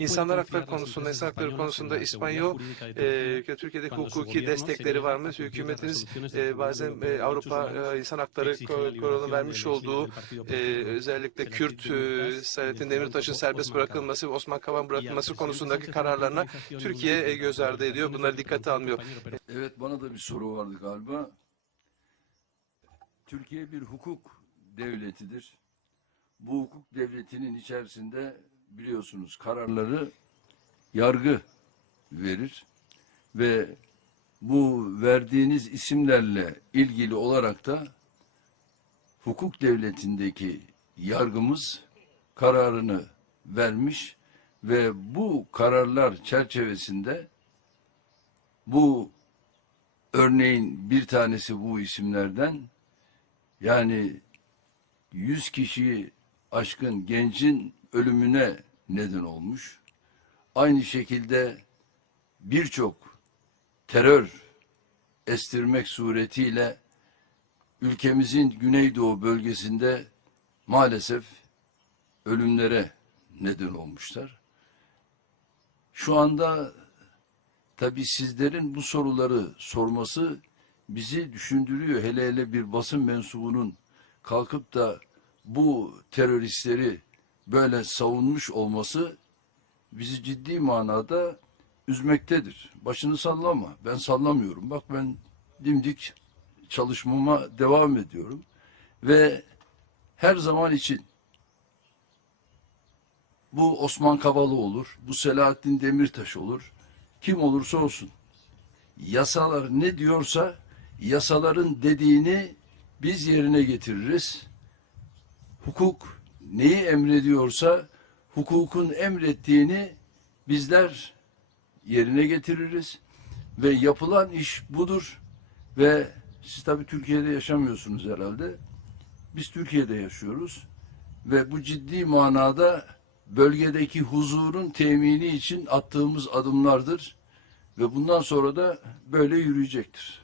İnsanlar hakları konusunda, insan hakları konusunda İspanyol, e, Türkiye'deki hukuki destekleri var mı? Hükümetiniz e, bazen e, Avrupa e, İnsan Hakları Kurulu'nun vermiş olduğu e, özellikle Kürt e, Selahattin Demirtaş'ın serbest bırakılması ve Osman Kavan bırakılması konusundaki kararlarına Türkiye e, göz ardı ediyor. Bunları dikkate almıyor. Evet bana da bir soru vardı galiba. Türkiye bir hukuk devletidir. Bu hukuk devletinin içerisinde biliyorsunuz kararları yargı verir ve bu verdiğiniz isimlerle ilgili olarak da hukuk devletindeki yargımız kararını vermiş ve bu kararlar çerçevesinde bu örneğin bir tanesi bu isimlerden yani 100 kişiyi aşkın gencin ölümüne neden olmuş. Aynı şekilde birçok terör estirmek suretiyle ülkemizin güneydoğu bölgesinde maalesef ölümlere neden olmuşlar. Şu anda tabii sizlerin bu soruları sorması bizi düşündürüyor. Hele hele bir basın mensubunun kalkıp da bu teröristleri böyle savunmuş olması bizi ciddi manada üzmektedir. Başını sallama. Ben sallamıyorum. Bak ben dimdik çalışmama devam ediyorum. Ve her zaman için bu Osman Kavala olur, bu Selahattin Demirtaş olur, kim olursa olsun. Yasalar ne diyorsa yasaların dediğini biz yerine getiririz. Hukuk neyi emrediyorsa hukukun emrettiğini bizler yerine getiririz ve yapılan iş budur ve siz tabii Türkiye'de yaşamıyorsunuz herhalde. Biz Türkiye'de yaşıyoruz ve bu ciddi manada bölgedeki huzurun temini için attığımız adımlardır ve bundan sonra da böyle yürüyecektir.